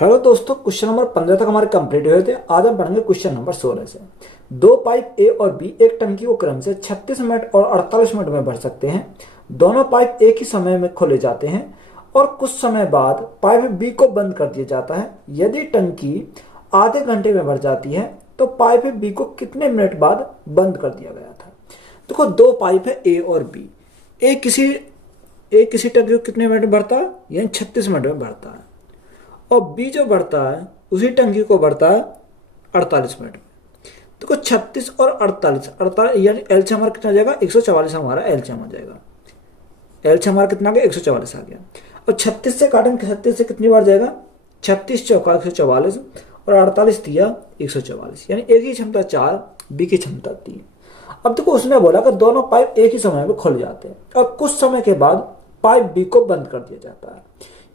Hello दोस्तों, question number 15 तक हमारे कंप्लीट हुए थे। आज हम पढ़ेंगे क्वेश्चन नंबर 16 से। दो पाइप ए और बी एक टंकी को क्रम से 36 मिनट और 48 मिनट में भर सकते हैं। दोनों पाइप एक ही समय में खोले जाते हैं और कुछ समय बाद पाइप बी को बंद कर दिया जाता है। यदि टंकी आधे घंटे में भर जाती है तो पाइप बी को कितने मिनट बाद बंद कर दिया गया था। देखो, दो पाइप है ए और बी। ए किसी टंकी को कितने मिनट में भरता है, यानी 36 मिनट में भरता है, और बी जो बढ़ता है उसी टंकी को बढ़ता है 48 मिनट में। तो 36 और 48 यानी एलसीएम हमारा कितना आ जाएगा, 144 हमारा एलसीएम आ जाएगा। एलसीएम हमारा कितना आ गया, 144 आ गया। और 36 से काटेंगे, 36 से कितनी बार जाएगा, 36 चौका 144 और 48 दिया 144, यानी ए की क्षमता 4, बी की क्षमता 3। अब देखो, उसने बोला कि दोनों पाइप एक ही समय में खुल जाते हैं और कुछ समय के बाद पाइप बी को बंद कर दिया जाता है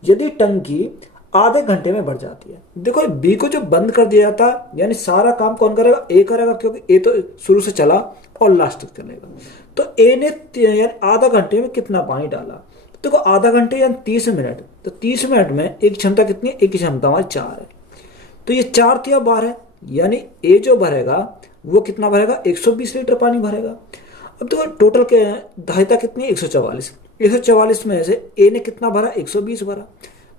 यदि टंकी आधे घंटे में भर जाती है। देखो, बी को जो बंद कर दिया जाता है यानी सारा काम कौन करेगा, ए करेगा, क्योंकि ए तो शुरू से चला और लास्ट तक चलेगा। तो ए ने यानी आधा घंटे में कितना पानी डाला। देखो, आधा घंटे यानी 30 मिनट, तो 30 मिनट में एक क्षमता कितनी है, एक की क्षमता हमारी 4 है। तो ये 4 या 12 है, यानी ए जो भरेगा वो कितना भरेगा, 120 लीटर पानी भरेगा। अब देखो, टोटल के धारिता कितनी है, 144। 144 में से ए ने कितना भरा, 120 भरा।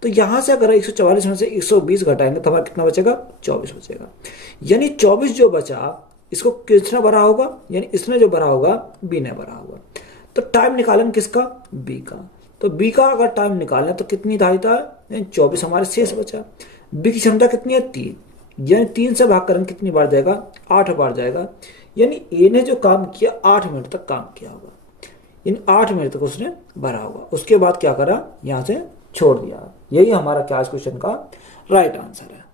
तो यहां से अगर 144 में से 120 घटाएंगे तो हमारा कितना बचेगा, 24 बचेगा। यानी 24 जो बचा इसको किसने भरा होगा, यानी इसने जो भरा होगा बी ने भरा होगा। तो टाइम निकालें किसका, बी का। तो बी का अगर टाइम निकालें तो कितनी धारिता है, 24 हमारे शेष बचा। बी की क्षमता कितनी है, 3, यानी 3 से भाग करें कितनी बार जाएगा, 8 बार जाएगा। यानी ए ने जो काम किया 8 मिनट तक काम किया होगा, यानी 8 मिनट तक उसने भरा होगा। उसके बाद क्या करा, यहां से छोड़ दिया। यही हमारा क्या इस क्वेश्चन का राइट आंसर है।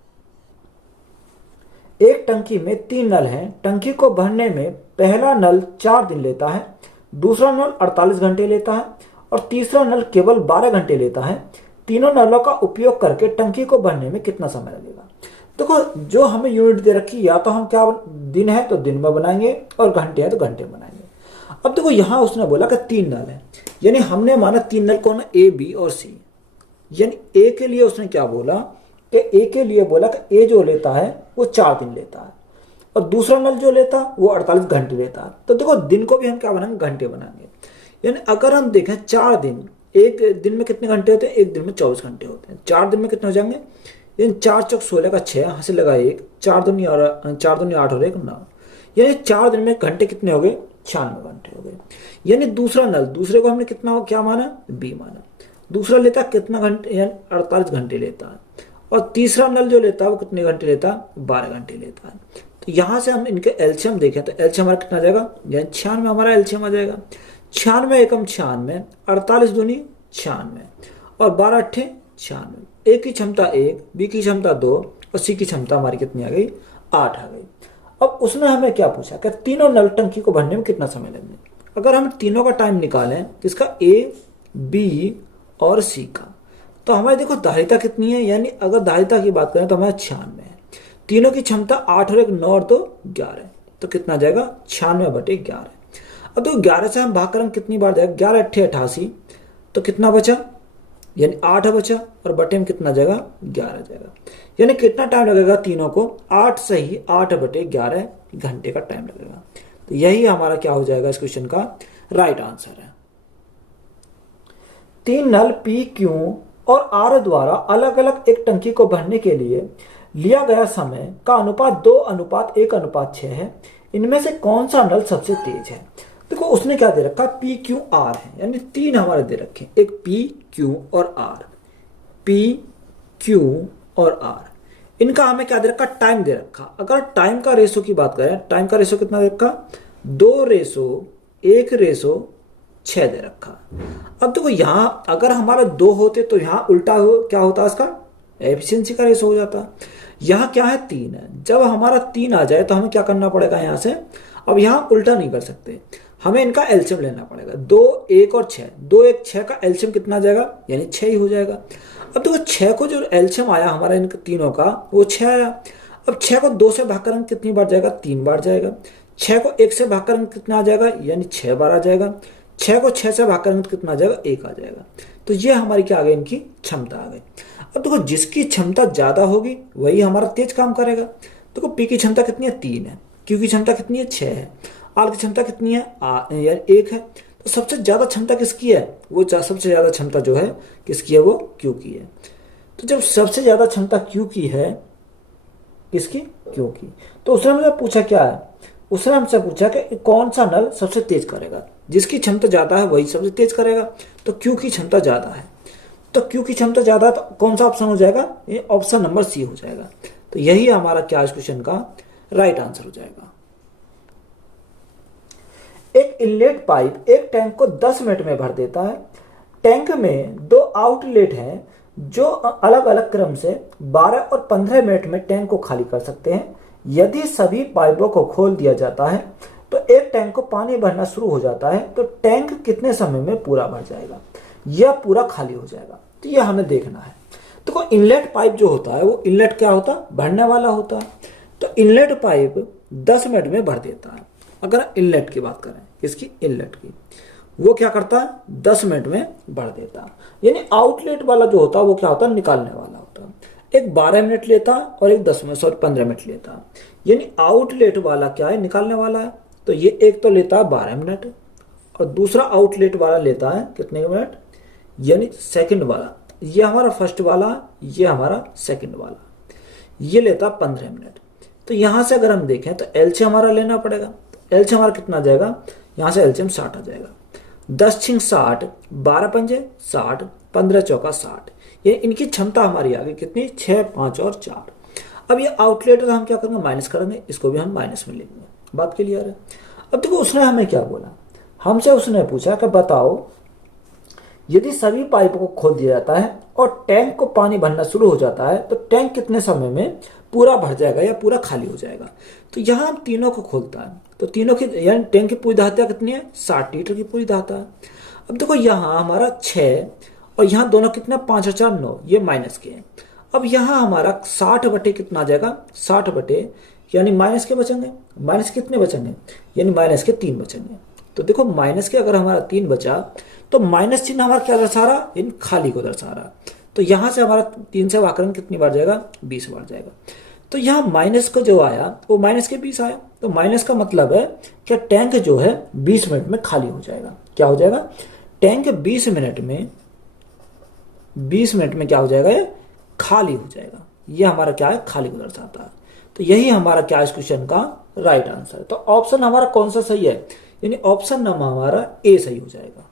एक टंकी में 3 नल हैं। टंकी को भरने में पहला नल 4 दिन लेता है, दूसरा नल 48 घंटे लेता है और तीसरा नल केवल 12 घंटे लेता है। तीनों नलों का उपयोग करके टंकी को भरने में कितना समय लगेगा। देखो, जो हमें यूनिट दे रखी, या तो हम क्या दिन है तो दिन में बनाएंगे और घंटे है तो घंटे बनाएंगे। अब देखो, यहां उसने बोला कि 3 नल है, यानी हमने माना 3 नल कौन है, ए, बी और सी। यानी ए के लिए उसने क्या बोला कि ए के लिए बोला कि ए जो लेता है वो 4 दिन लेता है और दूसरा नल जो लेता है वो 48 घंटे लेता है। तो देखो, दिन को भी हम क्या बनाएंगे, घंटे बनाएंगे। यानी अगर हम देखें 4 दिन, एक दिन में कितने घंटे होते हैं, एक दिन में 24 घंटे होते हैं। 4 दिन में कितने हो जाएंगे, यानी 4 चौक 16 का 6, हंसे लगा 1, 4 दूनी 8 और 1 9, यानी 4 दिन में घंटे कितने हो गए, 96 घंटे हो गए। यानी दूसरा नल, दूसरे को हमने कितना क्या माना, बी माना। दूसरा लेता कितना घंटे, यानी 48 घंटे लेता है। और तीसरा नल जो लेता है वो कितने घंटे लेता है, 12 घंटे लेता है। तो यहां से हम इनके एलसीएम देखें तो एलसीएम हमारा कितना आ जाएगा, यानी 96 हमारा एलसीएम आ जाएगा। 96 एकम 96, 48 दूनी 96 और 12 अट्ठे 96। ए की क्षमता 1, बी की क्षमता 2 और सी की क्षमता हमारी कितनी आ गई, 8 आ गई। अब उसने हमें क्या पूछा कि तीनों नल टंकी को भरने में कितना समय लगेगा। अगर हम तीनों का टाइम निकालें, किसका, ए, बी और सी का, तो हमारे देखो धारिता कितनी है, यानी अगर धारिता की बात करें तो हमारे 96 है। तीनों की क्षमता 8 और 1 9 और 2 11, तो कितना जाएगा, 96/11। अब तो 11 से हम भाग करें कितनी बार जाएगा, 11 अट्ठे 88, तो कितना बचा, यानी 8 बचा और बटे में कितना जाएगा, 11 जाएगा। यानी कितना टाइम लगेगा तीनों को, 8 से ही 8/11 घंटे का टाइम लगेगा। तो यही हमारा क्या हो जाएगा इस क्वेश्चन का राइट आंसर है। 3 नल पी, क्यू और आर द्वारा अलग अलग एक टंकी को भरने के लिए लिया गया समय का अनुपात 2:1:6 है। इनमें से कौन सा नल सबसे तेज है। देखो, उसने क्या दे रखा, पी, क्यू, आर है, यानी 3 हमारे दे रखे, एक पी, क्यू और आर। पी, क्यू और आर, इनका हमें क्या दे रखा, टाइम दे रखा। अगर टाइम का रेशो की बात करें, टाइम का रेशो कितना दे रखा, 2:1:6 दे रखा। अब देखो, यहां अगर हमारा 2 होते तो यहां उल्टा क्या होता, इसका एफिशिएंसी का रेशो हो जाता। यहां क्या है, 3 है। जब हमारा 3 आ जाए तो हमें क्या करना पड़ेगा यहां से, अब यहां उल्टा नहीं कर सकते, हमें इनका एलसीएम लेना पड़ेगा। 2, 1 और 6, 2, 1, 6 का एलसीएम कितना जाएगा, यानी 6 ही हो जाएगा। अब देखो, 6 को जो एलसीएम आया हमारा इन तीनों का वो 6 आया। अब 6 को 2 से भाग करें कितनी बार जाएगा, 3 बार जाएगा। 6 को 1 से भाग करें कितना आ जाएगा, यानी 6 बार आ जाएगा। 6 को 6 से भाग करेंगे तो कितना आ जाएगा, 1 आ जाएगा। तो ये हमारी क्या आ गई, इनकी क्षमता आ गई। अब देखो जिसकी क्षमता ज्यादा होगी वही हमारा तेज काम करेगा। देखो पी की क्षमता कितनी है 3 है, क्यू की क्षमता कितनी है 6 है, आर की क्षमता कितनी है यार 1 है। तो सबसे ज्यादा क्षमता किसकी है, वो सबसे ज्यादा क्षमता जो है किसकी है, वो क्यू की है। तो जब सबसे ज्यादा क्षमता क्यू की है, किसकी, क्यू की, तो उसने मुझे पूछा क्या है, उसने हमसे पूछा कि कौन सा नल सबसे तेज करेगा। जिसकी क्षमता ज्यादा है वही सबसे तेज करेगा, तो क्यू की क्षमता ज्यादा है। तो क्यू की क्षमता ज्यादा है तो कौन सा ऑप्शन हो जाएगा, ये ऑप्शन नंबर सी हो जाएगा। तो यही हमारा क्या इस क्वेश्चन का राइट आंसर हो जाएगा। एक इनलेट पाइप एक टैंक को 10 मिनट में भर देता है। टैंक में 2 आउटलेट हैं जो अलग अलग क्रम से 12 और 15 मिनट में टैंक को खाली कर सकते हैं। यदि सभी पाइपों को खोल दिया जाता है तो एक टैंक को पानी भरना शुरू हो जाता है, तो टैंक कितने समय में पूरा भर जाएगा या पूरा खाली हो जाएगा। तो यह हमें देखना है। तो इनलेट पाइप जो होता है वो इनलेट क्या होता है, भरने वाला होता है। तो इनलेट पाइप 10 मिनट में भर देता है। अगर इनलेट की बात करें, इसकी इनलेट की, वो क्या करता है 10 मिनट में भर देता है। यानी आउटलेट वाला जो होता है वो क्या होता है, निकालने वाला होता है। एक 12 मिनट लेता है और एक 15 मिनट लेता है। यानी आउटलेट वाला क्या है, निकालने वाला है। तो ये एक तो लेता है 12 मिनट और दूसरा आउटलेट वाला लेता है कितने मिनट, यानी सेकंड वाला, ये हमारा फर्स्ट वाला, ये हमारा सेकंड वाला, ये लेता 15 मिनट। तो यहां से अगर हम देखें तो एलसीएम हमारा लेना पड़ेगा। एलसीएम हमारा कितना आ जाएगा, यहां से एलसीएम 60 आ जाएगा। 10 छिंग 60, 12 पंजे 60, 15 चौका 60। ये इनकी क्षमता हमारी आ गई कितनी, 6, 5 और 4। अब ये आउटलेट हम क्या करेंगे, माइनस करेंगे, इसको भी हम माइनस में लेंगे। बात क्लियर है। अब देखो उसने हमें क्या बोला, हमसे उसने पूछा कि बताओ यदि सभी पाइपों को खोल दिया जाता है और टैंक को पानी भरना शुरू हो जाता है तो टैंक कितने समय में पूरा भर जाएगा या पूरा खाली हो जाएगा। तो यहाँ हम तीनों को खोलता है, तो तीनों की यानी टैंक की पूरी धात्या कितनी है, 60 लीटर की पूरी धात्या है। अब देखो यहाँ हमारा 6 और यहाँ दोनों कितना, 5 और 4 9, ये माइनस के हैं। अब यहाँ हमारा 60 बटे कितना आ जाएगा, 60 बटे यानी माइनस के बचेंगे, माइनस कितने बचेंगे, यानी माइनस के 3 बचेंगे। तो देखो माइनस के अगर हमारा 3 बचा तो माइनस चिन्ह हमारा क्या दर्शा रहा, इन खाली को दर्शा रहा। तो यहां से हमारा 3 से वाकरण कितनी बार जाएगा, 20 बार जाएगा। तो यहाँ माइनस को जो आया वो माइनस के 20 आया। तो माइनस का मतलब है कि टैंक जो है 20 मिनट में खाली हो जाएगा। क्या हो जाएगा, टैंक 20 मिनट में क्या हो जाएगा, ये खाली हो जाएगा। ये हमारा क्या है, खाली को दर्शाता है। तो यही हमारा क्या इस क्वेश्चन का राइट आंसर है। तो ऑप्शन हमारा कौन सा सही है, यानी ऑप्शन नंबर हमारा ए सही हो जाएगा।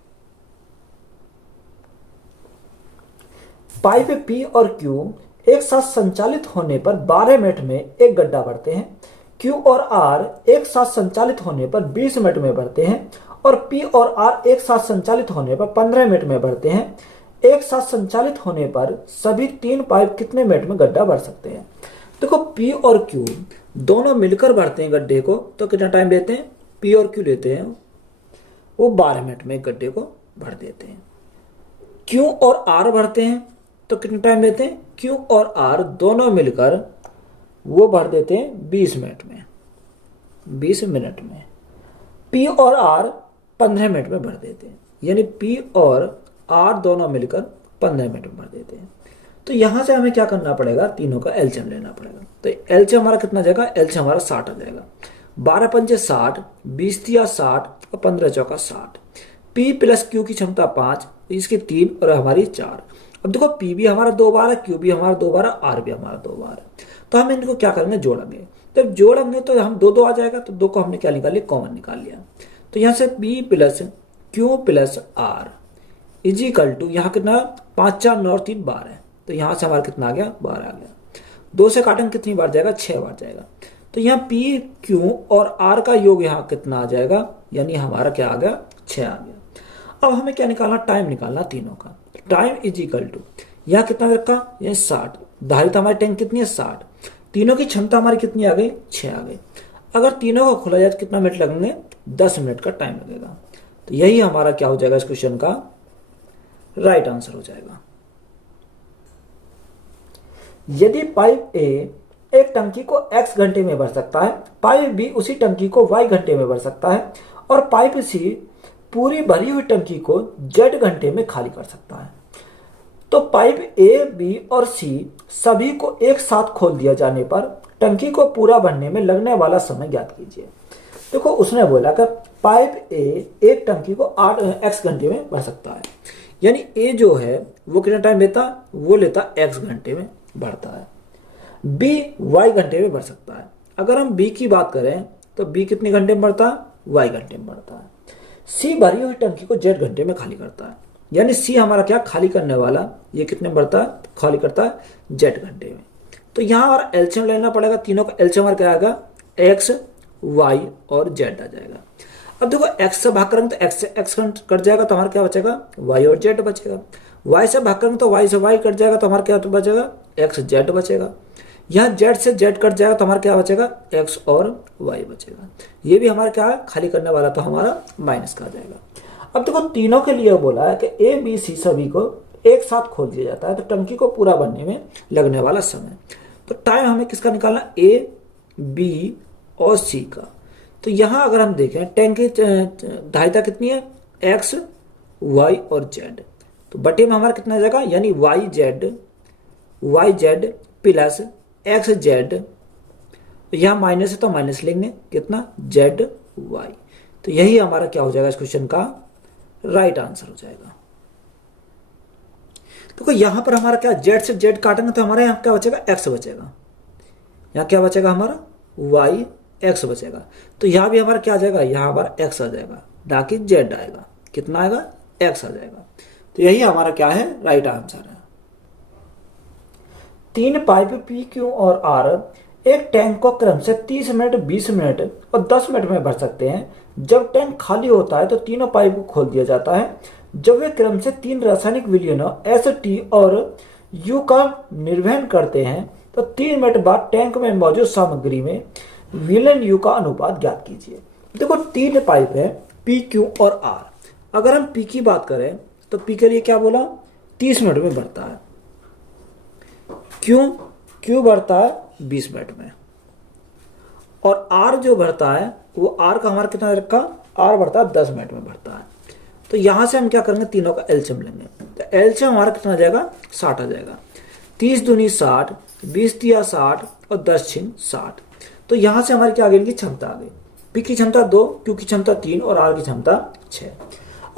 पाइप पी और क्यू एक साथ संचालित होने पर 12 मिनट में एक गड्ढा भरते हैं। क्यू और आर एक साथ संचालित होने पर 20 मिनट में भरते हैं और पी और आर एक साथ संचालित होने पर 15 मिनट में भरते हैं। एक साथ संचालित होने पर सभी 3 पाइप कितने मिनट में गड्ढा भर सकते हैं। देखो पी और क्यू दोनों मिलकर भरते हैं गड्ढे को, तो कितना टाइम लेते हैं, पी और क्यू लेते हैं वो 12 मिनट में गड्ढे को भर देते हैं। क्यू और आर भरते हैं तो कितना टाइम लेते हैं, क्यू और आर दोनों मिलकर वो भर देते हैं 20 मिनट में, 20 मिनट में। पी और आर 15 मिनट में भर देते हैं, यानी पी और आर दोनों मिलकर 15 मिनट में भर देते हैं। तो यहां से हमें क्या करना पड़ेगा, तीनों का एलसीएम लेना पड़ेगा। तो एलसीएम हमारा कितना जाएगा, एलसीएम हमारा 60 आ जाएगा। 12 पंजे 60, 20 तिया 60 और 15 चौका 60। पी प्लस क्यू की क्षमता 5, इसकी 3 और हमारी 4। अब देखो पी भी हमारा 2 बार है, क्यू भी हमारा 2 बार है, आर भी हमारा 2 बार है। तो हम इनको क्या करेंगे, जोड़ेंगे। तो जब जोड़ेंगे तो हम 2 2 आ जाएगा, तो 2 को हमने क्या निकाल लिया, कॉमन निकाल लिया। तो यहाँ से p plus q plus r is equal to, यहाँ कितना 5 4 9 और 3 12 है। तो यहाँ से हमारा कितना आ गया, 12 आ गया। 2 से काटेंगे कितनी बार जाएगा, 6 बार जाएगा। तो यहाँ पी क्यू और आर का योग यहाँ कितना आ जाएगा, यानी हमारा क्या आ गया, 6 आ गया। अब हमें क्या निकालना, टाइम निकालना तीनों का। टाइम इज इक्वल टू, यहाँ कितना रखा, ये 60। धारिता हमारी टैंक कितनी है, 60। तीनों की क्षमता हमारी कितनी आ गई, 6 आ गई। अगर तीनों को खोला जाए तो कितना मिनट लगेंगे, 10 मिनट का टाइम लगेगा। तो यही हमारा क्या हो जाएगा, इस क्वेश्चन का राइट आंसर हो जाएगा। यदि पाइप ए एक टंकी को x घंटे में भर सकता है, पाइप बी उसी टंकी को y घंटे में भर सकता है और पाइप सी पूरी भरी हुई टंकी को z घंटे में खाली कर सकता है। तो पाइप ए, बी और सी सभी को एक साथ खोल दिया जाने पर टंकी को पूरा भरने में लगने वाला समय ज्ञात कीजिए। देखो उसने बोला कि पाइप ए एक टंकी को 8x घंटे में भर सकता है, यानी ए जो है वो कितना टाइम लेता, वो लेता x घंटे में भरता है। बी y घंटे में भर सकता है। अगर हम बी की बात करें तो बी कितने घंटे में भरता है, y घंटे में भरता है। सी भरी हुई टंकी को z घंटे में खाली करता है, यानी सी हमारा क्या खाली करने वाला, ये कितने में भरता है, खाली करता है z घंटे में। तो यहाँ हमारा एलसीएम लेना पड़ेगा, तीनों का एलसीएम क्या आएगा, x, y और z आ जाएगा। अब देखो x से भाग करेंगे तो x से x कट जाएगा तो हमारा क्या बचेगा, y और z बचेगा। y से भाग करेंगे तो y से y कट जाएगा तो हमारा क्या बचेगा, x z बचेगा। यहाँ z से z कट जाएगा तो हमारा क्या बचेगा, x और y बचेगा। ये भी हमारा क्या है, खाली करने वाला तो हमारा माइनस का आ जाएगा। अब देखो तीनों के लिए बोला है कि ए बी सी सभी को एक साथ खोल दिया जाता है तो टंकी को पूरा बनने में लगने वाला समय। तो टाइम हमें किसका निकालना, ए बी और सी का। तो यहाँ अगर हम देखें टैंक की धारिता कितनी है, एक्स वाई और जेड, तो बटे में हमारा कितना आ जाएगा, यानी y z plus x z, यहाँ माइनस है तो माइनस लेंगे, कितना जेड वाई। तो यही हमारा क्या हो जाएगा, इस क्वेश्चन का राइट आंसर हो जाएगा। तो यहाँ पर हमारा क्या, जेड से जेड काटेंगे तो हमारे यहाँ क्या बचेगा, एक्स बचेगा। यहाँ क्या बचेगा हमारा, वाई एक्स बचेगा। तो यहाँ भी हमारा क्या आ जाएगा, यहाँ हमारा एक्स आ जाएगा, ना कि जेड आएगा। कितना आएगा, एक्स आ जाएगा। तो यही हमारा क्या है, राइट आंसर है। 3 पाइप पी क्यू और आर एक टैंक को क्रम से 30 मिनट, 20 मिनट और 10 मिनट में भर सकते हैं। जब टैंक खाली होता है तो तीनों पाइप को खोल दिया जाता है। जब वे क्रम से 3 रासायनिक विलयनों एस, टी और यू का निर्वहन करते हैं तो 3 मिनट बाद टैंक में मौजूद सामग्री में विलयन यू का अनुपात ज्ञात कीजिए। देखो 3 पाइप है पी, क्यू और आर। अगर हम पी की बात करें तो पी के लिए क्या बोला, 30 मिनट में भरता है। क्यू बढ़ता है 20 मिनट में, और आर जो बढ़ता है वो आर का हमारा कितना रखा, आर बढ़ता है 10 मिनट में बढ़ता है। तो यहां से हम क्या करेंगे, तीनों का एलसीएम लेंगे। तो एलसीएम हमारा कितना आ जाएगा, 60 आ जाएगा। 30 दूनी 60, 20 तिया 60 और 10 छिन 60। तो यहां से हमारी क्या आ गई, इनकी क्षमता आ गई। पी की क्षमता 2, क्यू की क्षमता 3 और आर की क्षमता 6।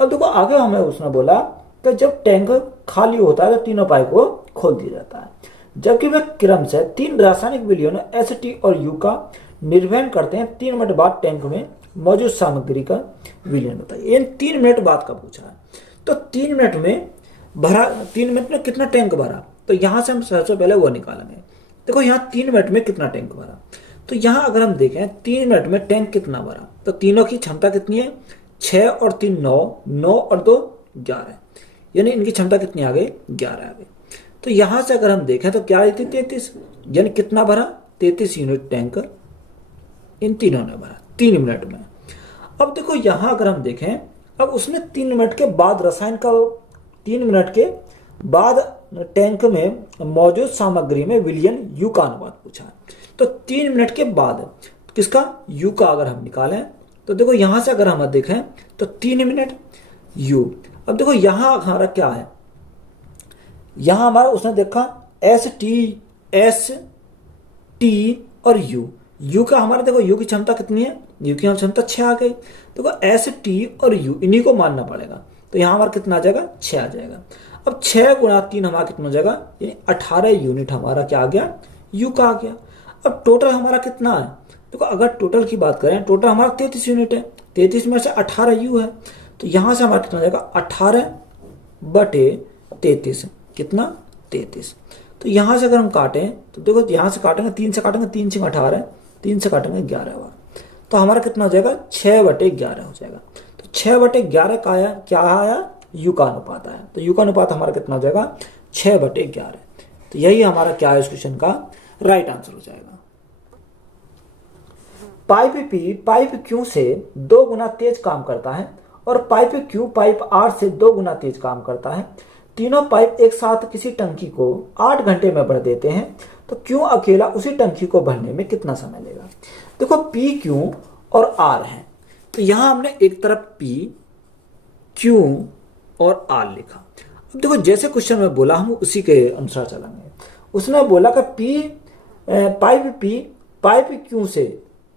अब देखो आगे हमें उसने बोला कि जब टैंक खाली होता है तो तीनों पाइप को खोल दिया जाता है। जबकि वे क्रम से 3 रासायनिक विलयनों एस, टी और यू का निर्वहन करते हैं। 3 मिनट बाद टैंक में मौजूद सामग्री का विलयन होता है। इन 3 मिनट बाद का पूछा है। तो 3 मिनट में भरा, 3 मिनट में कितना टैंक भरा, तो यहां से हम सबसे पहले वो निकालेंगे। देखो यहाँ 3 मिनट में कितना टैंक भरा, तो यहाँ अगर हम देखें 3 मिनट में टैंक कितना भरा, तो तीनों की क्षमता कितनी है, 6 और 3 9, 9 और 2 11, यानी इनकी क्षमता कितनी आ गई, 11 आ गई। तो यहां से अगर हम देखें तो क्या आई थी, 33, यानी कितना भरा, 33 यूनिट टैंक इन तीनों ने भरा 3 मिनट में। अब देखो यहां अगर हम देखें, अब उसने 3 मिनट के बाद रसायन का, 3 मिनट के बाद टैंक में मौजूद सामग्री में विलयन यू का अनुपात पूछा है। तो 3 मिनट के बाद किसका, यू का अगर हम निकालें तो देखो यहां से अगर हम देखें तो 3 मिनट यू। अब देखो यहां हमारा क्या है, यहां हमारा उसने देखा एस टी और यू का हमारा, देखो यू की क्षमता कितनी है, यू की क्षमता 6 आ गई। देखो एस, टी और यू इन्हीं को मानना पड़ेगा। तो यहां हमारा कितना आ जाएगा, 6 आ जाएगा। अब 6 गुणा 3 हमारा कितना हो जाएगा, यानी 18 यूनिट हमारा क्या आ गया, यू का आ गया। अब टोटल हमारा कितना है, देखो अगर टोटल की बात करें, टोटल हमारा 33 यूनिट है। 33 में से 18 यू है, तो यहां से हमारा कितना हो जाएगा, 18 बटे 33, कितना 33। तो यहां से अगर हम काटें तो देखो यहां से काटेंगे, 3 से काटेंगे, 3 से 18, 3 से काटेंगे 11 बार, तो हमारा कितना हो जाएगा, 6 बटे 11 हो जाएगा। तो 6 बटे 11 का आया, क्या आया, यू का अनुपात आया। तो यू का अनुपात हमारा कितना हो जाएगा, 6 बटे 11। तो यही हमारा क्या है, इस क्वेश्चन का राइट आंसर हो जाएगा। पाइप पी पाइप क्यू से 2 गुना तेज काम करता है और पाइप क्यू पाइप आर से 2 गुना तेज काम करता है। तीनों पाइप एक साथ किसी टंकी को 8 घंटे में भर देते हैं, तो क्यू अकेला उसी टंकी को भरने में कितना समय लेगा। देखो पी, क्यू और आर है, तो यहां हमने एक तरफ पी, क्यू और आर लिखा। अब देखो जैसे क्वेश्चन में बोला हम उसी के अनुसार चलेंगे। उसने बोला कि पाइप क्यू से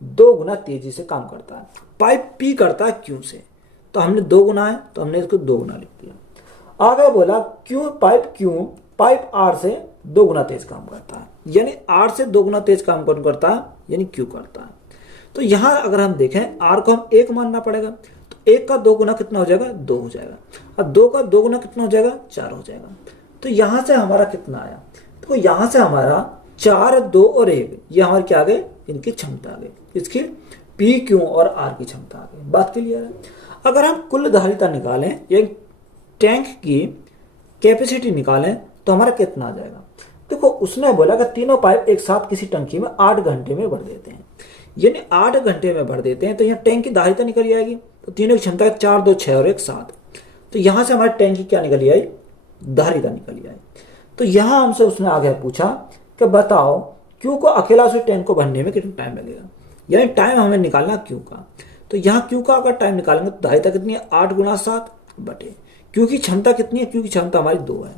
2 गुना तेजी से काम करता है। पाइप पी करता है क्यू से, तो हमने 2 गुना है तो हमने इसको 2 गुना लिख दिया। आगे बोला पाइप आर से 2 गुना तेज काम करता है, यानी आर से 2 गुना तेज काम कौन करता है, यानी क्यू करता है। तो यहां अगर हम देखें आर को हम 1 मानना पड़ेगा, तो 1 का 2 गुना कितना हो जाएगा, 2 हो जाएगा। अब 2 का 2 गुना कितना हो जाएगा, 4 हो जाएगा। तो यहां से हमारा कितना आया, तो यहां से हमारा 4, 2 और 1 ये हमारे क्या आ गए, इनकी क्षमता आ गई, इसकी पी क्यू और आर की क्षमता आ गई। बात क्लियर है। अगर हम कुल धारिता निकालें या टैंक की कैपेसिटी निकालें तो हमारा कितना आ जाएगा। देखो उसने बोला कि तीनों पाइप एक साथ किसी टंकी में 8 घंटे में भर देते हैं, यानी 8 घंटे में भर देते हैं। तो यहाँ टैंक की धारिता निकल आएगी, तो तीनों की क्षमता 4, 2, 6 और 1, 7। तो यहां से हमारे टैंक की क्या निकली आई, धारिता निकली आई। तो यहां हमसे उसने आगे पूछा कि बताओ क्यू को अकेला उस टैंक को भरने में कितना टाइम लगेगा, यानी टाइम हमें निकालना क्यू का। तो यहाँ क्यू का अगर टाइम निकालेंगे तो धारिता कितनी है, 8 गुना 7 बटे क्यू की क्षमता कितनी है, क्यू की क्षमता हमारी 2 है।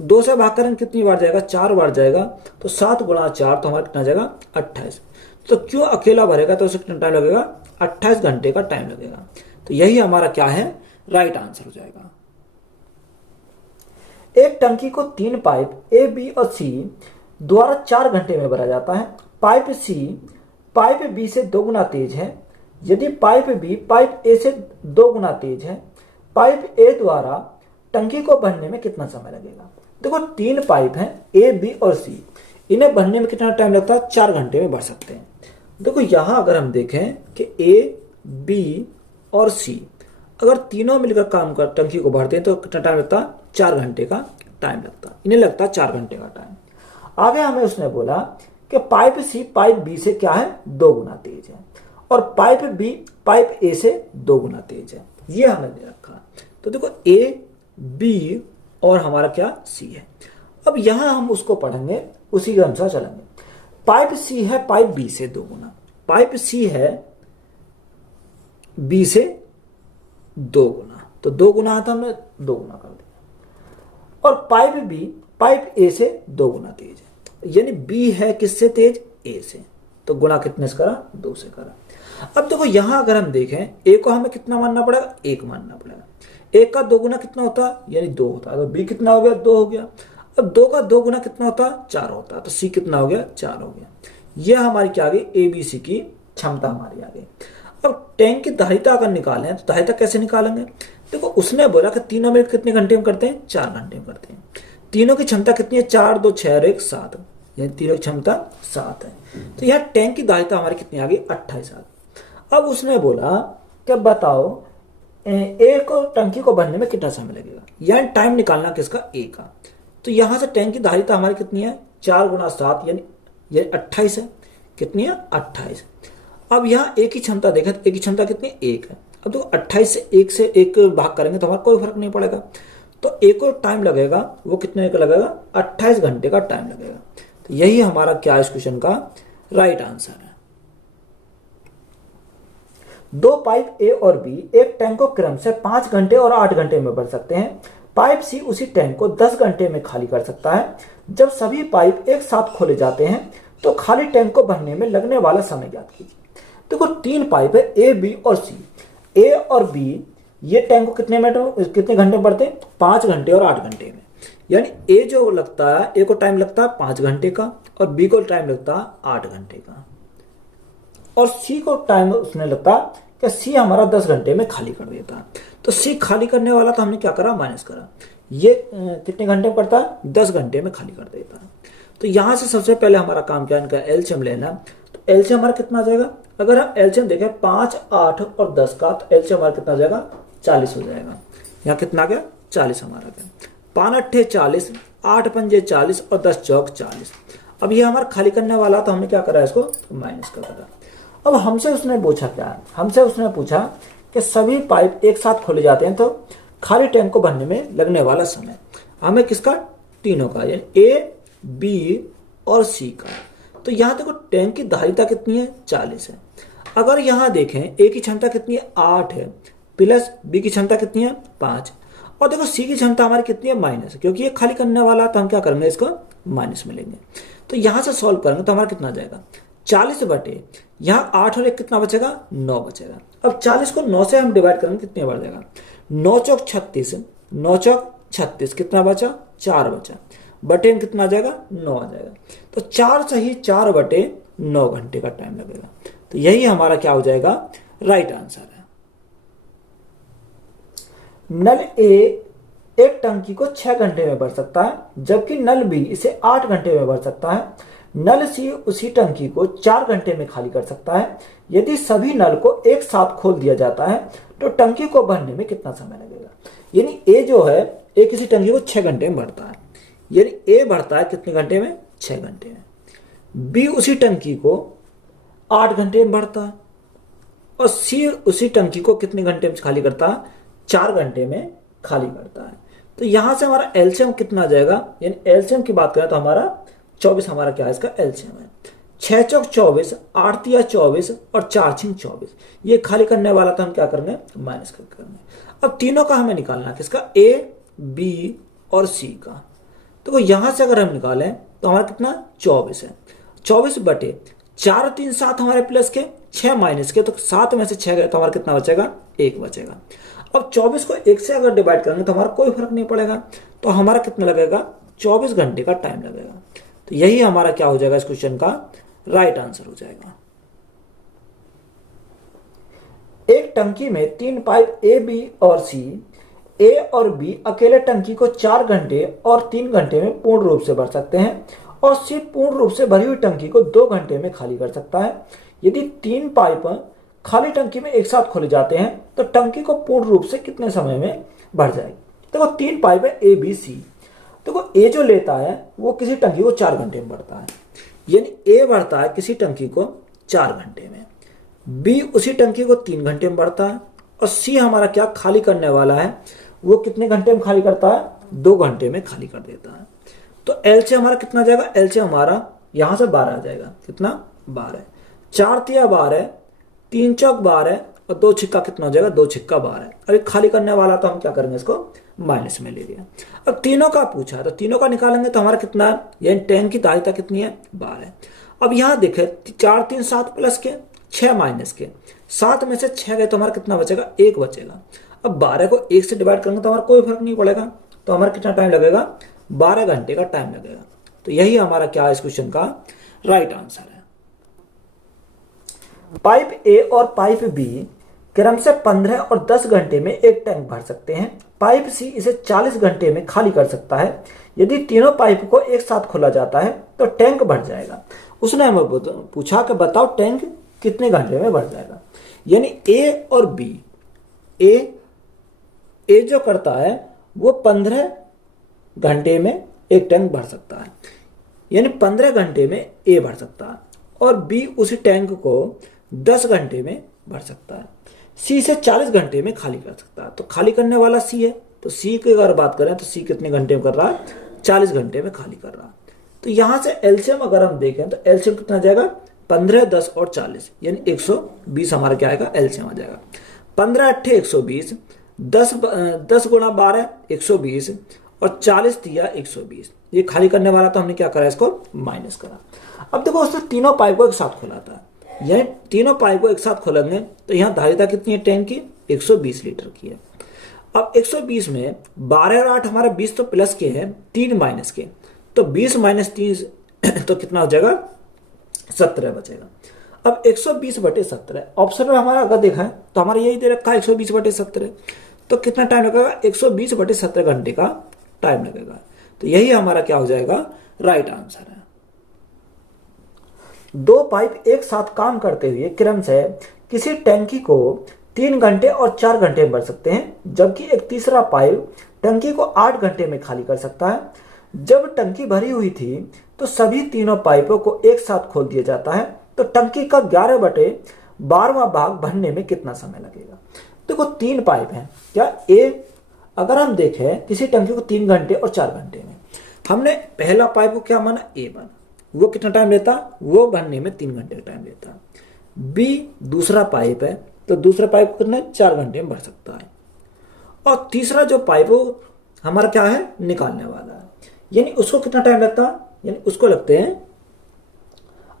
2 से भाग करें कितनी बार जाएगा, 4 बार जाएगा। तो 7 गुना 4 तो हमारा कितना जाएगा, 28। तो क्यों अकेला भरेगा तो उसे कितना टाइम लगेगा, 28 घंटे का टाइम लगेगा। तो यही हमारा क्या है, राइट आंसर हो जाएगा। एक टंकी को 3 पाइप ए, बी और सी द्वारा 4 घंटे में भरा जाता है। पाइप बी से 2 गुना तेज है। यदि पाइप बी पाइप ए से 2 गुना तेज है, पाइप ए द्वारा टंकी को भरने में कितना समय लगेगा। देखो 3 पाइप हैं ए, बी और सी, इन्हें भरने में कितना टाइम लगता है, 4 घंटे में भर सकते हैं। देखो यहां अगर हम देखें कि ए, बी और सी अगर तीनों मिलकर काम कर टंकी को भरते हैं तो कितना टाइम लगता है, 4 घंटे का टाइम लगता है। इन्हें लगता है 4 घंटे का टाइम। आगे हमें उसने बोला कि पाइप सी पाइप बी से क्या है, 2 गुना तेज है, और पाइप बी पाइप ए से 2 गुना तेज है। ये हमने दे रखा। तो देखो ए, बी और हमारा क्या, सी है। अब यहां हम उसको पढ़ेंगे, उसी के अनुसार चलेंगे। पाइप सी है पाइप बी से 2 गुना, पाइप सी है बी से 2 गुना, तो 2 गुना आता हमने 2 गुना कर दिया। और पाइप बी पाइप ए से 2 गुना तेज है, यानी बी है किससे तेज, ए से, तो गुना कितने से करा, 2 से करा। अब देखो यहां अगर हम देखें ए को हमें कितना मानना पड़ेगा, 1 मानना पड़ेगा। 1 का 2 गुना कितना होता है, यानी 2 होता है। तो बी कितना हो गया, 2 हो गया। अब 2 का 2 गुना कितना होता है, 4 होता है। तो सी कितना हो गया, 4 हो गया। यह हमारी क्या आ गई, ए बी सी की क्षमता हमारी आ गई। अब टैंक की धारिता अगर निकालें तो धारिता कैसे निकालेंगे। देखो उसने बोला कि तीनों में कितने घंटे में करते हैं, 4 घंटे में करते हैं। तीनों की क्षमता कितनी है, 4, 2, 6 और 1, 7, यानी तीनों की क्षमता 7 है। तो यह टैंक की धारिता हमारी कितनी आ गई, 28 आ गई। अब उसने बोला कि बताओ एक टंकी को भरने में कितना समय लगेगा, यानी टाइम निकालना किसका, ए का। तो यहां से टैंक की धारिता हमारी कितनी है, 4 गुना 7 यानी 28 है। कितनी है, 28। अब यहाँ ए की क्षमता देखें तो ए की क्षमता कितनी, 1 है। अब देखो 28 से 1 भाग करेंगे तो हमारा कोई फर्क नहीं पड़ेगा। तो ए को टाइम लगेगा, वो कितने का लगेगा, 28 घंटे का टाइम लगेगा। तो यही हमारा क्या इस क्वेश्चन का राइट आंसर है। 2 पाइप ए और बी एक टैंक को क्रम से 5 घंटे और 8 घंटे में भर सकते हैं। पाइप सी उसी टैंक को 10 घंटे में खाली कर सकता है। जब सभी पाइप एक साथ खोले जाते हैं तो खाली टैंक को भरने में लगने वाला समय ज्ञात कीजिए। देखो 3 पाइप है ए, बी और सी। ए और बी ये टैंक को कितने घंटे में भरते हैं, 5 घंटे और 8 घंटे में। यानी ए जो लगता है, ए को टाइम लगता है 5 घंटे का और बी को टाइम लगता है 8 घंटे का, और सी को टाइम उसने लगता कि सी हमारा 10 घंटे में खाली कर देता है। तो सी खाली करने वाला तो हमने क्या करा, माइनस करा। ये कितने घंटे में करता है, 10 घंटे में खाली कर देता है। तो यहां से सबसे पहले हमारा काम क्या है, इनका एलसीएम लेना। तो एलसीएम हमारा कितना आ जाएगा, अगर हम एलसीएम देखें 5, 8 और 10 का, तो एलसीएम हमारा कितना आ जाएगा, 40 हो जाएगा। यहाँ कितना आ गया, 40 हमारा गया। 5 अट्ठे 40, 8 पंजे 40 और 10 चौक 40। अब ये हमारा खाली करने वाला, तो हमने क्या करा, इसको माइनस कर दिया। अब हमसे उसने पूछा क्या है, हमसे उसने पूछा कि सभी पाइप एक साथ खोले जाते हैं तो खाली टैंक को भरने में लगने वाला समय। हमें किसका, तीनों का, यानी ए, बी और सी का। तो यहां देखो टैंक की धारिता कितनी है, 40 है। अगर यहां देखें ए की क्षमता कितनी है, 8 है, प्लस बी की क्षमता कितनी है, 5, और देखो सी की क्षमता हमारी कितनी है, माइनस, क्योंकि ये खाली करने वाला, तो हम क्या करेंगे, इसको माइनस में लेंगे। तो यहां से सॉल्व करेंगे तो हमारा कितना जाएगा, 40 बटे यहाँ 8 और 1 कितना बचेगा, 9 बचेगा। अब 40 को 9 से हम डिवाइड करेंगे, कितने बढ़ जाएगा, 9 चौक 36, 9 चौक 36, कितना बचा, 4 बचा, बटे में कितना आ जाएगा, 9 आ जाएगा। तो 4 सही 4 बटे 9 घंटे का टाइम लगेगा। तो यही हमारा क्या हो जाएगा, राइट आंसर है। नल ए एक टंकी को 6 घंटे में भर सकता है, जबकि नल बी इसे 8 घंटे में भर सकता है। नल सी उसी टंकी को 4 घंटे में खाली कर सकता है। यदि सभी नल को एक साथ खोल दिया जाता है तो टंकी को भरने में कितना समय लगेगा। यानी ए जो है, ए किसी टंकी को 6 घंटे में भरता है, यानी ए भरता है कितने घंटे में, 6 घंटे में। बी उसी टंकी को 8 घंटे में भरता है, और सी उसी टंकी को कितने घंटे में खाली करता है, 4 घंटे में खाली करता है। तो यहां से हमारा एलसीएम कितना आ जाएगा, यानी एलसीएम की बात करें तो हमारा 24 हमारा क्या है, इसका एलसीएम है। 6 चौक 24, 8 तिया 24 और 4 छिंग 24। ये खाली करने वाला तो हम क्या करेंगे, माइनस करके करेंगे। अब तीनों का हमें निकालना है, किसका, ए बी और सी का। तो यहां से अगर हम निकालें तो हमारा कितना, 24 है। 24 बटे 4 3 7 हमारे प्लस के, 6 माइनस के, तो 7 में से 6 गए तो हमारा कितना बचेगा, 1 बचेगा। अब 24 को 1 से अगर डिवाइड करेंगे तो हमारा कोई फर्क नहीं पड़ेगा, तो हमारा कितना लगेगा, 24 घंटे का टाइम लगेगा। तो यही हमारा क्या हो जाएगा, इस क्वेश्चन का राइट आंसर हो जाएगा। एक टंकी में 3 पाइप ए बी और सी, ए और बी अकेले टंकी को 4 घंटे और 3 घंटे में पूर्ण रूप से भर सकते हैं, और सी पूर्ण रूप से भरी हुई टंकी को 2 घंटे में खाली कर सकता है। यदि 3 पाइप खाली टंकी में एक साथ खोले जाते हैं तो टंकी को पूर्ण रूप से कितने समय में भर जाएगी। देखो 3 पाइप है ए बी सी। देखो ए जो लेता है वो किसी टंकी को 4 घंटे में भरता है, यानी ए भरता है किसी टंकी को 4 घंटे में, बी उसी टंकी को 3 घंटे में भरता है, और सी हमारा क्या खाली करने वाला है, वो कितने घंटे में खाली करता है, 2 घंटे में खाली कर देता है। तो एल से हमारा कितना जाएगा, एल से हमारा यहां से 12 आ जाएगा, कितना, 12। 4 तिया 12, 3 चौक 12 और 2 छिक्का कितना हो जाएगा, 2 छिक्का 12। अभी खाली करने वाला तो हम क्या करेंगे, इसको माइनस में ले लिया। अब तीनों का पूछा तो तीनों का निकालेंगे तो हमारा कितना है, यानी टैंक की धारिता कितनी है, 12। अब यहां देखे 4 3 7 प्लस के, 6 माइनस के, 7 में से 6 गए तो हमारा कितना बचेगा, 1 बचेगा। अब 12 को 1 से डिवाइड करेंगे तो हमारा कोई फर्क नहीं पड़ेगा, तो हमारा कितना टाइम लगेगा, 12 घंटे का टाइम लगेगा। तो यही हमारा क्या है, इस क्वेश्चन का राइट आंसर है। पाइप ए और पाइप बी क्रम से 15 और 10 घंटे में एक टैंक भर सकते हैं। पाइप सी इसे 40 घंटे में खाली कर सकता है। यदि तीनों पाइप को एक साथ खोला जाता है तो टैंक भर जाएगा। उसने हमें पूछा कि बताओ टैंक कितने घंटे में भर जाएगा। यानी ए और बी, ए जो करता है वो 15 घंटे में एक टैंक भर सकता है, यानी 15 घंटे में ए भर सकता है, और बी उसी टैंक को 10 घंटे में भर सकता है। सी से 40 घंटे में खाली कर सकता है। तो खाली करने वाला सी है, तो सी की अगर बात करें तो सी कितने घंटे में कर रहा है, 40 घंटे में खाली कर रहा है। तो यहां से एलसीएम अगर हम देखें तो एलसीएम कितना जाएगा, 15 10 और 40 यानी 120 हमारा क्या आएगा, एलसीएम आ जाएगा। 15 8 120, 10 गुणा 12 120 और 40 दिया 120। ये खाली करने वाला तो हमने क्या करा, इसको माइनस करा। अब देखो उसने तीनों पाइप को एक साथ खोला था, यानी तीनों पाइप को एक साथ खोलेंगे तो यहाँ धारिता कितनी है टैंक की, 120 लीटर की है। अब 120 में 12 और 8 हमारे 20 तो प्लस के हैं, 3 माइनस के, तो 20 माइनस 3 तो कितना हो जाएगा, 17 बचेगा। अब 120 बटे 17 ऑप्शन में हमारा अगर देखा है तो हमारा यही दे रखा है 120 बटे 17, तो कितना टाइम लगेगा, 120 बटे 17 घंटे का टाइम लगेगा। तो यही हमारा क्या हो जाएगा, राइट आंसर है। 2 पाइप एक साथ काम करते हुए क्रम से किसी टंकी को 3 घंटे और 4 घंटे में भर सकते हैं, जबकि एक तीसरा पाइप टंकी को 8 घंटे में खाली कर सकता है। जब टंकी भरी हुई थी तो सभी तीनों पाइपों को एक साथ खोल दिया जाता है, तो टंकी का 11/12वां भाग भरने में कितना समय लगेगा। देखो 3 पाइप हैं, क्या ए अगर हम देखें किसी टंकी को 3 घंटे और 4 घंटे में, हमने पहला पाइप को क्या माना, ए माना, वो कितना टाइम लेता, वो भरने में 3 घंटे का टाइम लेता। बी दूसरा पाइप है, तो दूसरा पाइप को कितना 4 घंटे में भर सकता है। और तीसरा जो पाइप वो हमारा क्या है, निकालने वाला है, यानी उसको कितना टाइम लगता है, यानी उसको लगते हैं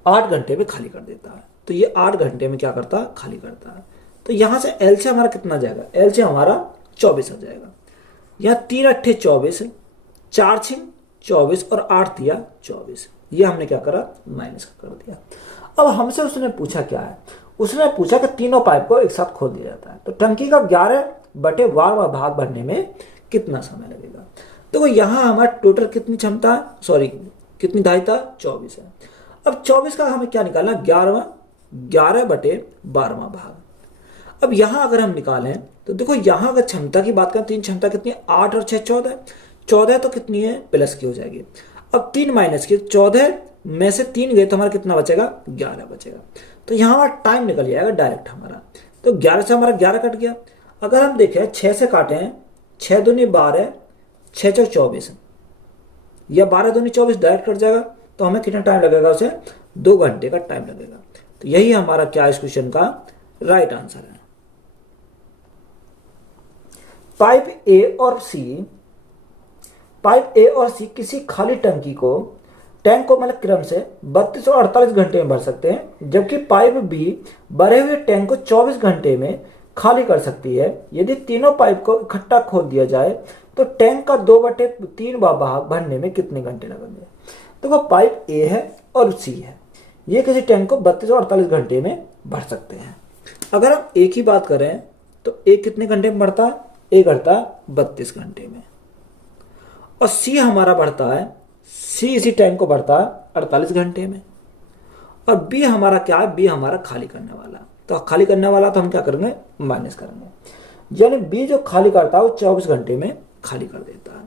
8 घंटे में खाली कर देता है। तो ये 8 घंटे में क्या करता है, खाली करता है। तो यहां से एल से हमारा कितना जाएगा, एल से हमारा 24 आ जाएगा। यहाँ 3 अट्ठे 24, 4 छिंग 24 और 8 दिया 24। ये हमने क्या करा, माइनस कर दिया। अब हमसे उसने पूछा क्या है, उसने पूछा कि तीनों पाइप को एक साथ खोल दिया जाता है तो टंकी का 11/12वां भाग भरने में कितना समय लगेगा। देखो यहाँ हमारा टोटल कितनी क्षमता, सॉरी कितनी धारिता, 24 है। अब 24 का हमें क्या निकालना, 11/12वां भाग। अब यहां अगर हम निकालें तो देखो यहां अगर क्षमता की बात करें, तीन क्षमता कितनी है, 8 और 6 14, 14 तो कितनी है, प्लस की हो जाएगी। अब 3 माइनस की, 14 में से 3 गए तो हमारा कितना बचेगा, 11 बचेगा। तो यहाँ हमारा टाइम निकल जाएगा डायरेक्ट हमारा। तो 11 से हमारा 11 कट गया। अगर हम देखें 6 से काटे हैं, 6 दूनी 12, 6 चौक 24, या 12 दूनी 24 डायरेक्ट कट जाएगा। तो हमें कितना टाइम लगेगा, उसे 2 घंटे का टाइम लगेगा। तो यही हमारा क्या इस क्वेश्चन का राइट आंसर है। पाइप ए और सी किसी खाली टैंक को मतलब क्रम से 32 और 48 घंटे में भर सकते हैं, जबकि पाइप बी भरे हुए टैंक को 24 घंटे में खाली कर सकती है। यदि तीनों पाइप को इकट्ठा खोल दिया जाए तो टैंक का 2/3 भाग भरने में कितने घंटे लगेंगे। तो पाइप ए है और सी है, ये किसी टैंक को 32 और 48 घंटे में भर सकते हैं। अगर हम ए की बात करें तो ए कितने घंटे में बढ़ता है, ए बढ़ता है 32 घंटे में। और सी हमारा बढ़ता है, सी इसी टैंक को बढ़ता है 48 घंटे में। और बी हमारा क्या है, बी हमारा खाली करने वाला। तो खाली करने वाला तो हम क्या करेंगे, माइनस करेंगे। यानी बी जो खाली करता है वो 24 घंटे में खाली कर देता है।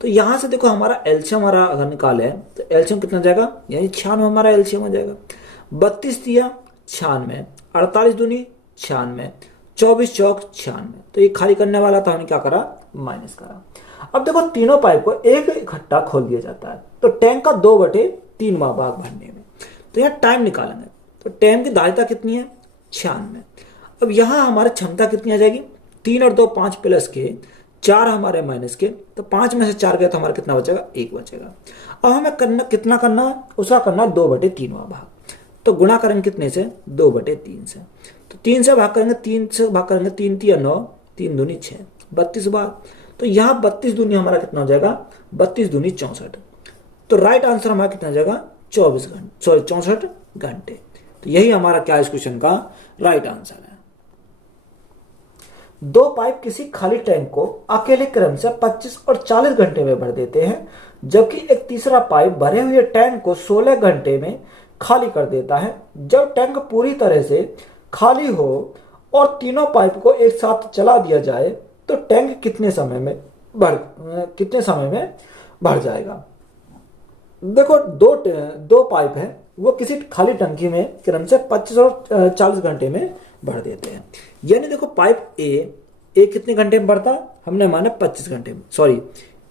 तो यहां से देखो हमारा एलसीएम हमारा अगर निकाले तो एलसीएम कितना जाएगा, यानी 96 हमारा एलसीएम हो जाएगा। 32 दिया 96, 48 दूनी 96, 24 चौक 96। तो ये खाली करने वाला तो हमने क्या करा, माइनस करा। अब देखो तीनों पाइप को एक इकट्ठा खोल दिया जाता है तो टैंक का 2/3वां भाग भरने में। तो यहाँ टाइम निकालेंगे तो टैंक की धारिता कितनी है, 96। अब यहाँ हमारी क्षमता कितनी आ जाएगी, 3 और 2 5 प्लस के, 4 हमारे माइनस के। तो 5 में से 4 गया तो हमारा कितना बचेगा, 1 बचेगा। अब हमें करना कितना करना है, उसका करना 2/3वां भाग। तो गुणा करेंगे कितने से, 2/3 से। तो 3 से भाग करेंगे, 3 से भाग करेंगे, 3 3 9, 3 दूनी 6, 32 बार। तो यहाँ 32 दूनी हमारा कितना हो जाएगा, 32 दूनी 64। तो राइट आंसर हमारा कितना हो जाएगा, 64 घंटे। तो यही हमारा क्या इस क्वेश्चन का राइट आंसर है। 2 पाइप किसी खाली टैंक को अकेले क्रम से 25 और 40 घंटे में भर देते हैं, जबकि एक तीसरा पाइप भरे हुए टैंक को 16 घंटे में खाली कर देता है। जब टैंक पूरी तरह से खाली हो और तीनों पाइप को एक साथ चला दिया जाए तो टैंक कितने समय में भर जाएगा। देखो दो पाइप है, वो किसी खाली टंकी में क्रम से 25 और 40 घंटे में भर देते हैं। यानी देखो पाइप ए कितने घंटे में भरता है, हमने माना 25 घंटे में, सॉरी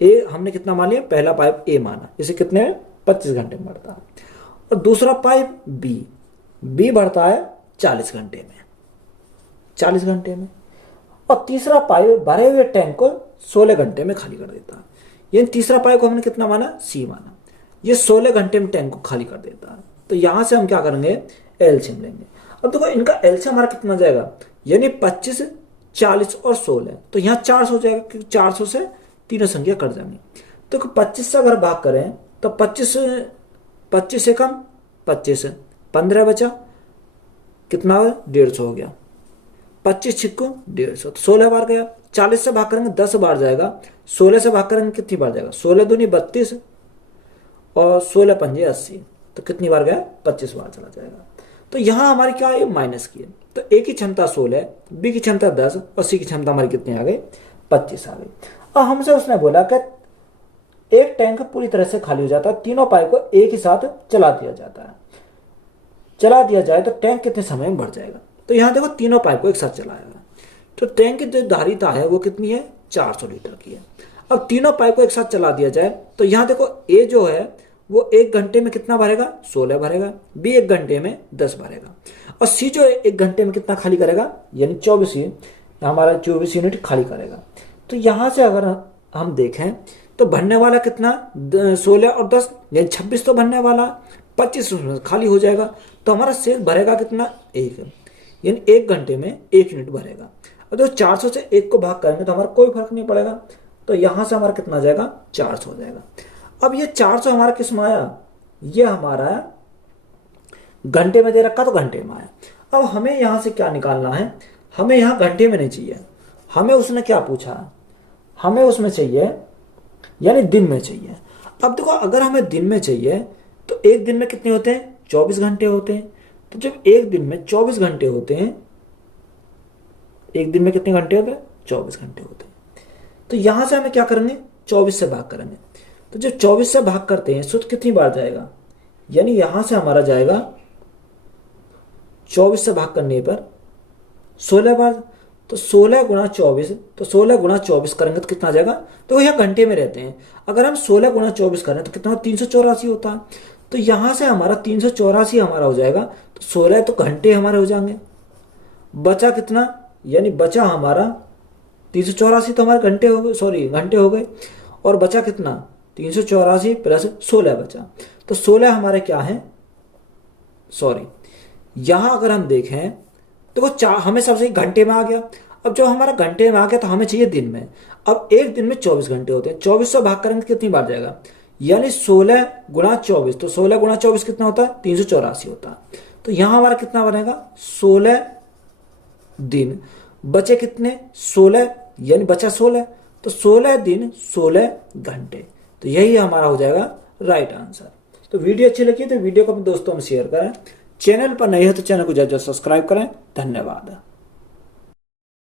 ए हमने कितना मान लिया, पहला पाइप ए माना, इसे कितने 25 घंटे में भरता है। और दूसरा पाइप बी भरता है 40 घंटे में, 40 घंटे में। और तीसरा पाइप भरे हुए टैंक को 16 घंटे में खाली कर देता है। यानी तीसरा पाइप को हमने कितना माना, सी माना, ये 16 घंटे में टैंक को खाली कर देता है। तो यहां से हम क्या करेंगे, एलसीएम लेंगे। अब देखो इनका एलसीएम हमारा कितना जाएगा, यानी 25, 40 और 16। तो यहाँ 400 हो जाएगा क्योंकि 400 से तीनों संख्या कट जाएंगी। तो 25 से अगर भाग करें तो 25 से कम 25, 15 बचा, कितना हुआ, 150 हो गया। 25 छिक्को 150, तो 16 बार गया। 40 से भाग करेंगे 10 बार जाएगा, 16 से भाग करेंगे कितनी बार जाएगा, 16 दूनी 32 और 16 पंजे 80। तो कितनी बार गया, 25 बार चला जाएगा। तो यहां हमारी क्या है, माइनस की है। तो ए की क्षमता 16, बी की क्षमता 10 और सी की क्षमता हमारी कितनी आ गई, 25 आ गई। और हमसे उसने बोला कि एक टैंक पूरी तरह से खाली हो जाता है, तीनों पाइप को एक ही साथ चला दिया जाए तो टैंक कितने समय में भर जाएगा। तो यहां देखो तीनों पाइप को एक साथ चलाएगा तो टैंक की जो धारिता है वो कितनी है, 400 लीटर की है। अब तीनों पाइप को एक साथ चला दिया जाए तो यहां देखो ए जो है वो 1 घंटे में कितना भरेगा, 16 भरेगा, बी 1 घंटे में 10 भरेगा, और सी जो 1 घंटे में कितना खाली करेगा, यानी 24 हमारा 24 यूनिट खाली करेगा। तो यहां से अगर हम देखें तो भरने वाला कितना 16 और 10 यानी 26 तो भरने वाला, 25 उसमें खाली हो जाएगा। तो हमारा शेष भरेगा कितना 1, यानी 1 घंटे में 1 यूनिट भरेगा। और जो 400 से 1 को भाग करेंगे तो हमारा कोई फर्क नहीं पड़ेगा, तो यहां से हमारा कितना आ जाएगा 400 हो जाएगा। अब ये 400 हमारा किस में आया, ये हमारा घंटे में दे रखा तो घंटे में आया। अब हमें यहां से क्या निकालना है, हमें यहां घंटे में नहीं चाहिए, हमें उसने क्या पूछा, हमें उसमें चाहिए यानी दिन में चाहिए। अब देखो अगर हमें दिन में चाहिए तो एक दिन में कितने होते हैं 24 घंटे होते हैं। तो जब एक दिन में 24 घंटे होते हैं, एक दिन में कितने घंटे होते हैं 24 घंटे होते हैं। तो यहां से हमें क्या करेंगे 24 से भाग करेंगे। तो जब 24 से भाग करते हैं सूत्र कितनी बार जाएगा, यानी यहां से हमारा जाएगा 24 से भाग करने पर 16 बार। तो 16 गुणा 24, तो 16 गुणा 24 करेंगे तो कितना आ जाएगा, तो यह घंटे में रहते हैं। अगर हम 16 गुणा 24 करें तो कितना 384 होता है। तो यहां से हमारा 384 हमारा हो जाएगा। तो 16 तो घंटे हमारे हो जाएंगे, बचा कितना, यानी बचा हमारा 384 तो हमारे घंटे हो गए, सॉरी घंटे हो गए, और बचा कितना 384 प्लस 16 बचा। तो 16 हमारे क्या है, सॉरी यहां अगर हम देखें देखो हमें सबसे घंटे में आ गया। अब जब हमारा घंटे में आ गया तो हमें चाहिए दिन में। अब एक दिन में 24 घंटे होते हैं, 24 से भाग करेंगे कितनी बार जाएगा, यानी 16 गुणा 24। तो 16 गुणा 24 कितना होता है 384 होता है। तो यहां हमारा कितना बनेगा 16 दिन, बचे कितने 16, यानी बचा 16। तो 16 दिन 16 घंटे। तो यही हमारा हो जाएगा राइट आंसर। तो वीडियो अच्छी लगी तो वीडियो को अपने दोस्तों में शेयर करें, चैनल पर नए हो तो चैनल को जरूर सब्सक्राइब करें। धन्यवाद।